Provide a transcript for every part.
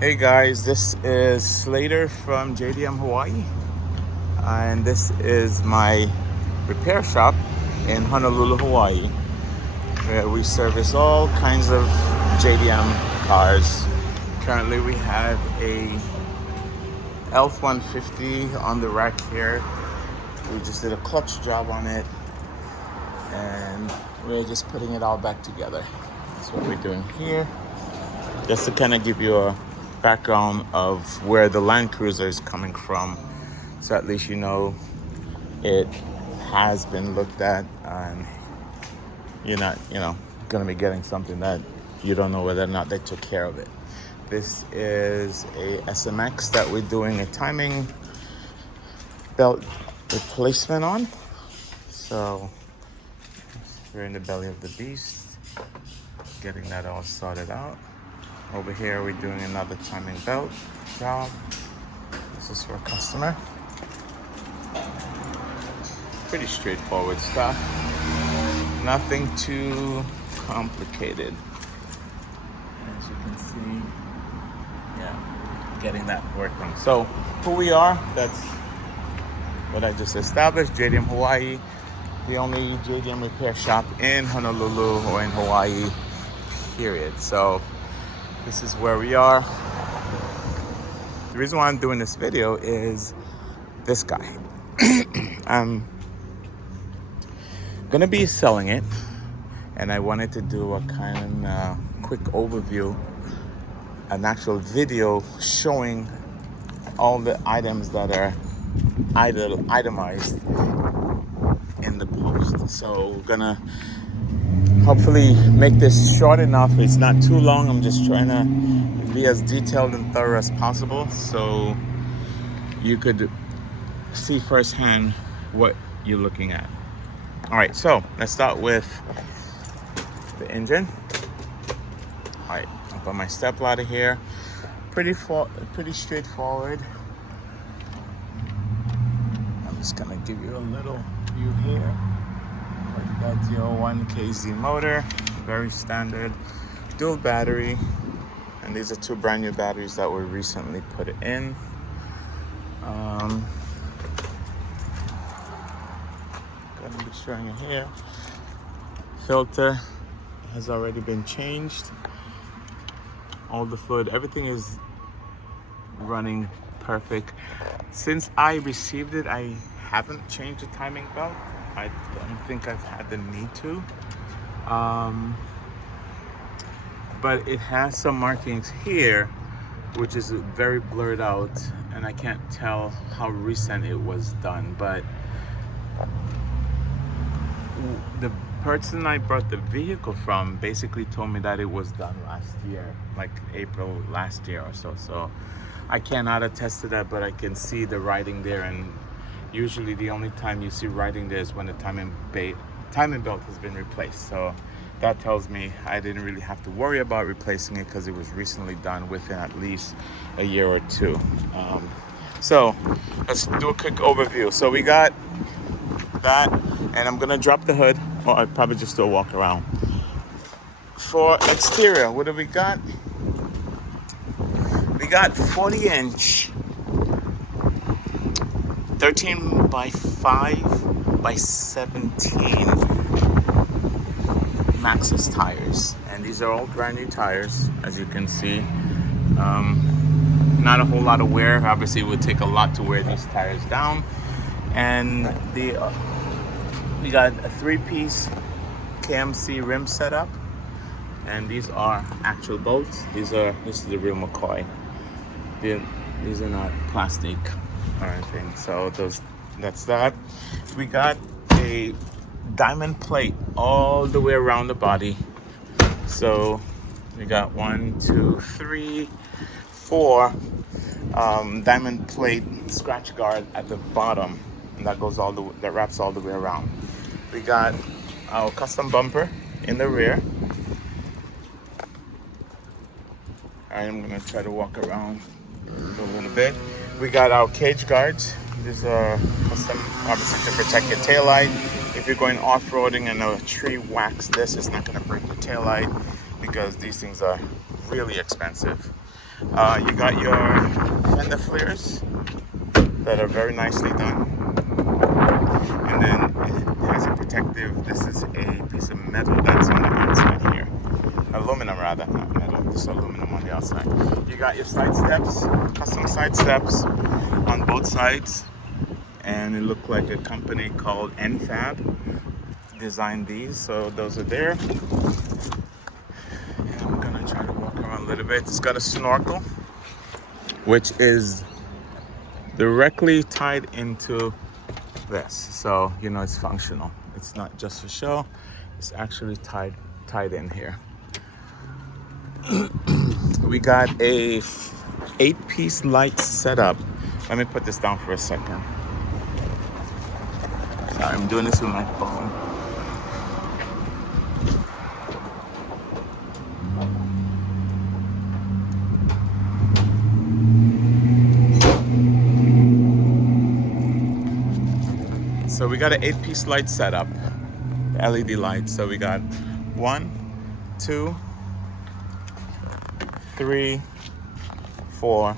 Hey guys, this is Slater from JDM Hawaii, and this is my repair shop in Honolulu, Hawaii, where we service all kinds of JDM cars. Currently, we have a Elf 150 on the rack here. We just did a clutch job on it, and we're just putting it all back together. That's what we're doing here. Just to kind of give you a background of where the Land Cruiser is coming from, so at least you know it has been looked at, and you're not, going to be getting something that you don't know whether or not they took care of it. This is a SMX that we're doing a timing belt replacement on. So we're in the belly of the beast, getting that all sorted out. Over here, we're doing another timing belt job. This is for a customer. Pretty straightforward stuff. Nothing too complicated. As you can see, getting that working. So, who we are, that's what I just established. JDM Hawaii, the only JDM repair shop in Honolulu or in Hawaii, period. So, this is where we are. The reason why I'm doing this video is this guy. I'm gonna be selling it, and I wanted to do a kind of quick overview, an actual video showing all the items that are itemized in the post. So we're gonna hopefully make this short enough. It's not too long. I'm just trying to be as detailed and thorough as possible so you could see firsthand what you're looking at. All right, so let's start with the engine. All right, I'll put my step ladder here. Pretty straightforward. I'm just gonna give you a little view here. You got your 1KZ motor, very standard, dual battery, and these are two brand new batteries that were recently put in. Gonna be showing you here. Filter has already been changed. All the fluid, everything is running perfect. Since I received it, I haven't changed the timing belt. I don't think I've had the need to. But it has some markings here, which is very blurred out, and I can't tell how recent it was done. But the person I brought the vehicle from basically told me that it was done last year, like April last year or so. So I cannot attest to that, but I can see the writing there, and usually the only time you see writing there is when the timing belt has been replaced. So that tells me I didn't really have to worry about replacing it because it was recently done within at least a year or two. So let's do a quick overview. So we got that, and I'm gonna drop the hood, or I'd probably just do a walk around. For exterior, what do we got? We got 40-inch 13 by 5 by 17 Maxxis tires, and these are all brand new tires, as you can see. Not a whole lot of wear. Obviously, it would take a lot to wear these tires down. And we got a 3-piece KMC rim setup, and these are actual bolts. This is the real McCoy. These are not plastic or anything. So that's that. We got a diamond plate all the way around the body. So we got 1, 2, 3, 4 diamond plate scratch guard at the bottom, and that wraps all the way around. We got our custom bumper in the rear. I'm gonna try to walk around a little bit. We got our cage guards. These are custom, obviously, to protect your taillight. If you're going off-roading and a tree whacks this, it's not gonna break your taillight because these things are really expensive. You got your fender flares that are very nicely done. And then it has a protective, this is a piece of metal that's on the outside here. Aluminum rather, not metal, just aluminum on the outside. You got your side steps, custom side steps on both sides. And it looked like a company called NFAB designed these, so those are there. And I'm gonna try to walk around a little bit. It's got a snorkel, which is directly tied into this, so you know it's functional. It's not just for show, it's actually tied in here. We got a 8-piece light setup. Let me put this down for a second. Sorry, I'm doing this with my phone. So we got an 8-piece light setup, LED lights. So we got 1, 2, 3, 4,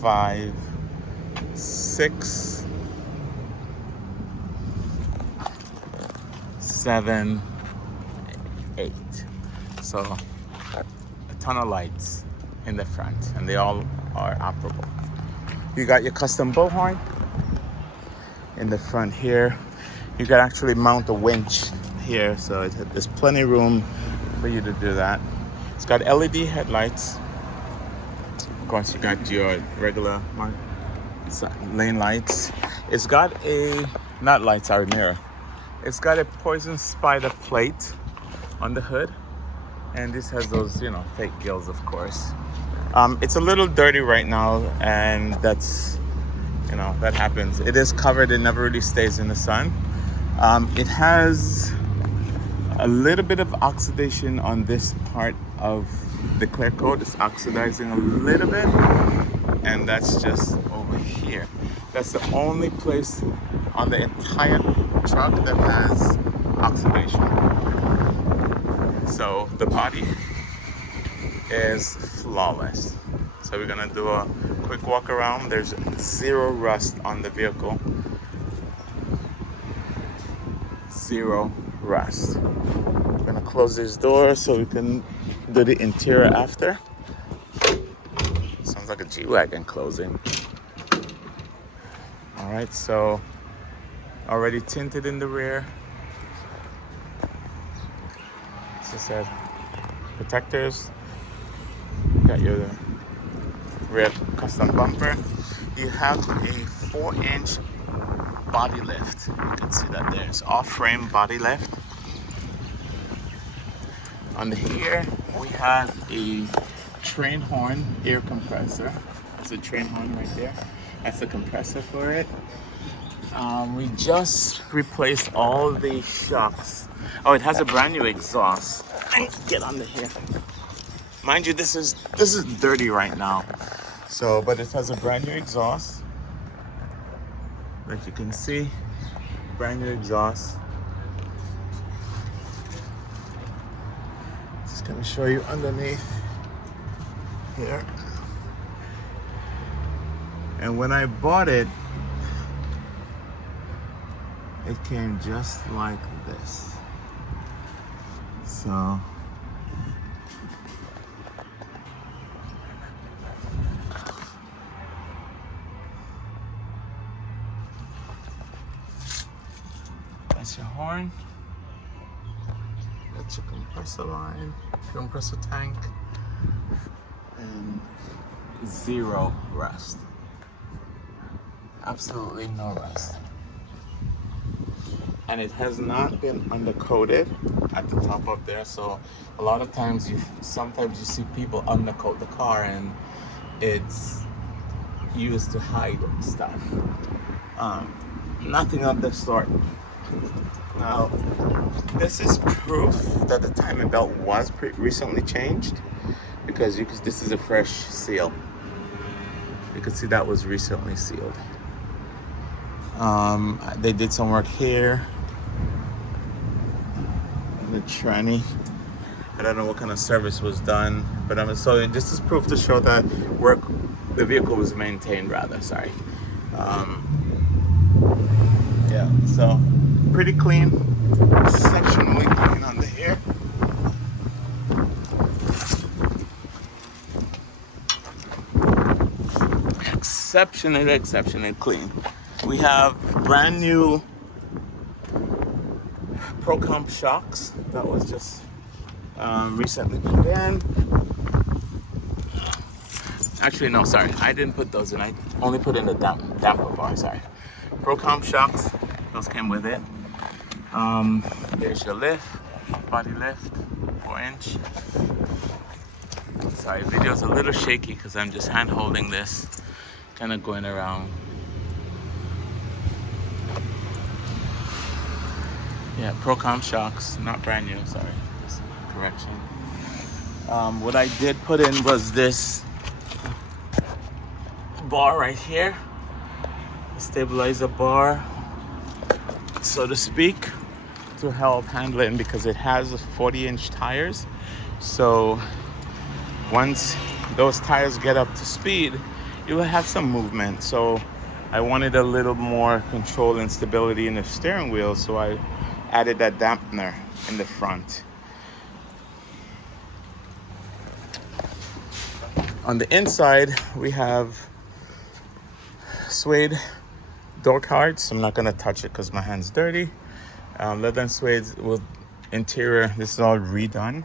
5, 6, 7, 8. So a ton of lights in the front, and they all are operable. You got your custom bow horn in the front here. You can actually mount a winch here, so there's plenty of room for you to do that. It's got LED headlights. Of course, you got your regular lane lights. It's got mirror. It's got a poison spider plate on the hood, and this has those, fake gills, of course. It's a little dirty right now, and that's, that happens. It is covered, it never really stays in the sun. It has a little bit of oxidation on this part of the clear coat. It's oxidizing a little bit, and that's just over here. That's the only place on the entire truck that has oxidation. So the body is flawless. So we're gonna do a quick walk around. There's 0 rust on the vehicle. 0 rust. I'm gonna close this door so we can do the interior after. Sounds like a G-Wagon closing. All right, so already tinted in the rear. As I said, protectors. Got your rear custom bumper. You have a 4-inch body lift. You can see that there. It's off-frame body lift. Under here, we have a train horn air compressor. That's a train horn right there. That's the compressor for it. We just replaced all the shocks. Oh, it has a brand new exhaust. Get under here. Mind you, this is dirty right now. So, but it has a brand new exhaust. Like you can see, brand new exhaust. Just gonna show you underneath here. And when I bought it, it came just like this. So that's your horn. That's your compressor line, compressor tank, and 0 rust. Absolutely no rust. And it has not been undercoated at the top up there, so a lot of times sometimes you see people undercoat the car and it's used to hide stuff. Nothing of the sort. Now, this is proof that the timing belt was recently changed, because this is a fresh seal. You can see that was recently sealed. They did some work here. The tranny I don't know what kind of service was done, but so this is proof to show that the vehicle was maintained rather, sorry. Yeah, so pretty clean, exceptionally clean under here. Exceptionally clean. We have brand new ProComp shocks that was just recently put in. Actually, no, sorry, I didn't put those in. I only put in the damper bar. Sorry. ProComp shocks, those came with it. There's your lift, body lift, 4-inch. Sorry, video's a little shaky because I'm just hand holding this, kind of going around. Yeah, ProComp shocks, not brand new. Sorry, just correction. What I did put in was this bar right here, a stabilizer bar, so to speak, to help handling because it has 40-inch tires. So once those tires get up to speed, you will have some movement. So I wanted a little more control and stability in the steering wheel, so I added that dampener in the front. On the inside, we have suede door cards. I'm not gonna touch it because my hand's dirty. Leather and suede with interior. This is all redone.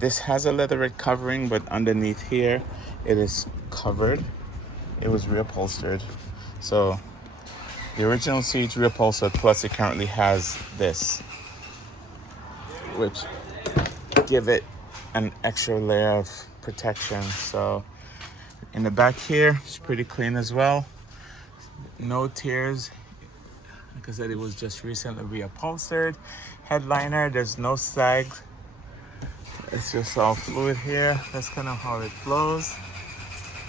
This has a leatherette covering, but underneath here, it is covered. It was reupholstered. So the original seat's reupholstered, plus it currently has this, which give it an extra layer of protection. So in the back here, it's pretty clean as well. No tears. Like I said, it was just recently reupholstered. Headliner, there's no sag. It's just all fluid here. That's kind of how it flows.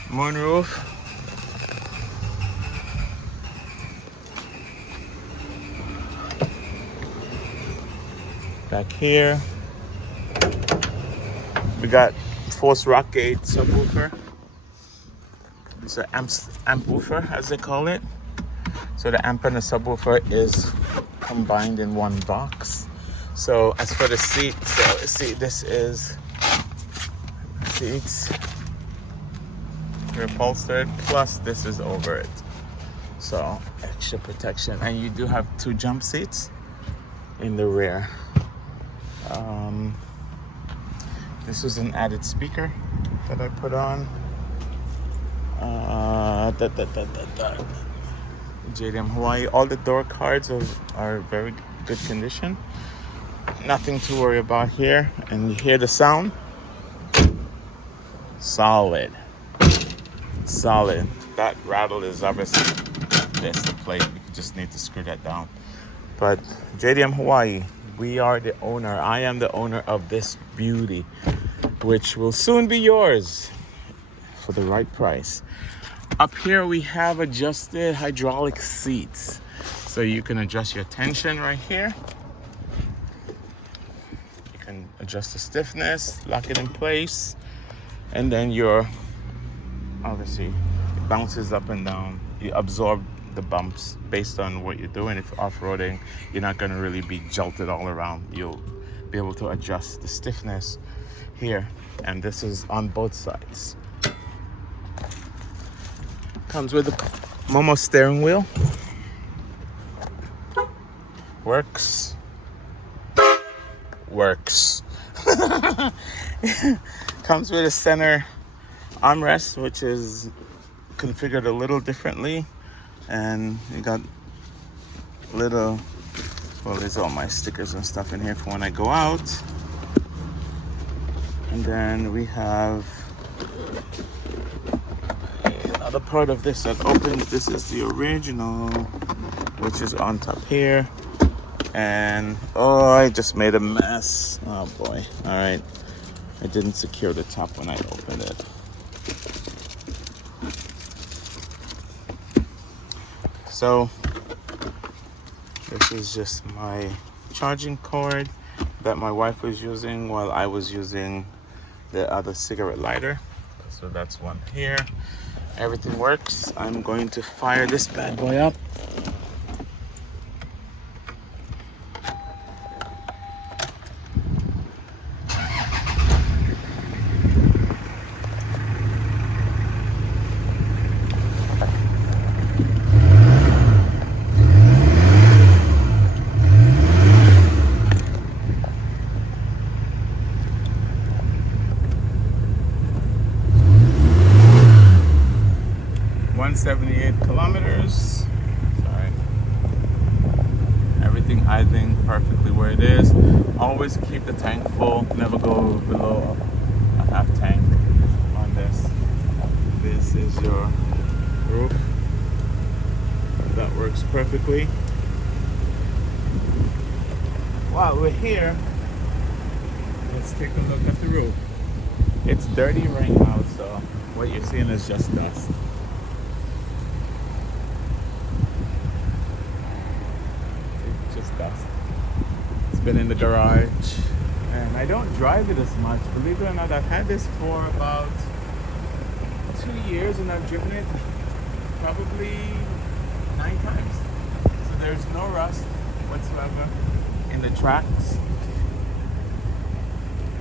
Moonroof. Back here, we got Force Rock Gate subwoofer. It's an amp woofer, as they call it. So the amp and the subwoofer is combined in one box. So as for the seat, so see, this is seats reupholstered, plus this is over it. So extra protection, and you do have 2 jump seats in the rear. This was an added speaker that I put on. JDM Hawaii. All the door cards are very good condition. Nothing to worry about here. And you hear the sound? Solid. That rattle is obviously this, the plate. You just need to screw that down. But JDM Hawaii, we are the owner. I am the owner of this beauty, which will soon be yours for the right price. Up here we have adjusted hydraulic seats. So you can adjust your tension right here. You can adjust the stiffness, lock it in place, and then obviously it bounces up and down. You absorb the bumps based on what you're doing. If you're off-roading, you're not going to really be jolted all around. You'll be able to adjust the stiffness here, and this is on both sides. Comes with the Momo steering wheel. Works. Comes with a center armrest, which is configured a little differently. And you got little, well, there's all my stickers and stuff in here for when I go out. And then we have another part of this that opens. This is the original, which is on top here. And oh, I just made a mess. Oh boy. All right, I didn't secure the top when I opened it. So this is just my charging cord, that my wife was using while I was using the other cigarette lighter. So that's one here. Everything works. I'm going to fire this bad boy up. .78 kilometers. Sorry. Everything idling perfectly where it is. Always keep the tank full. Never go below a half tank on this. This is your roof. That works perfectly. While we're here, let's take a look at the roof. It's dirty right now, so what you're seeing is just dust. Just dust. It's been in the garage, and I don't drive it as much. Believe it or not, I've had this for about 2 years, and I've driven it probably 9 times. So there's no rust whatsoever in the tracks.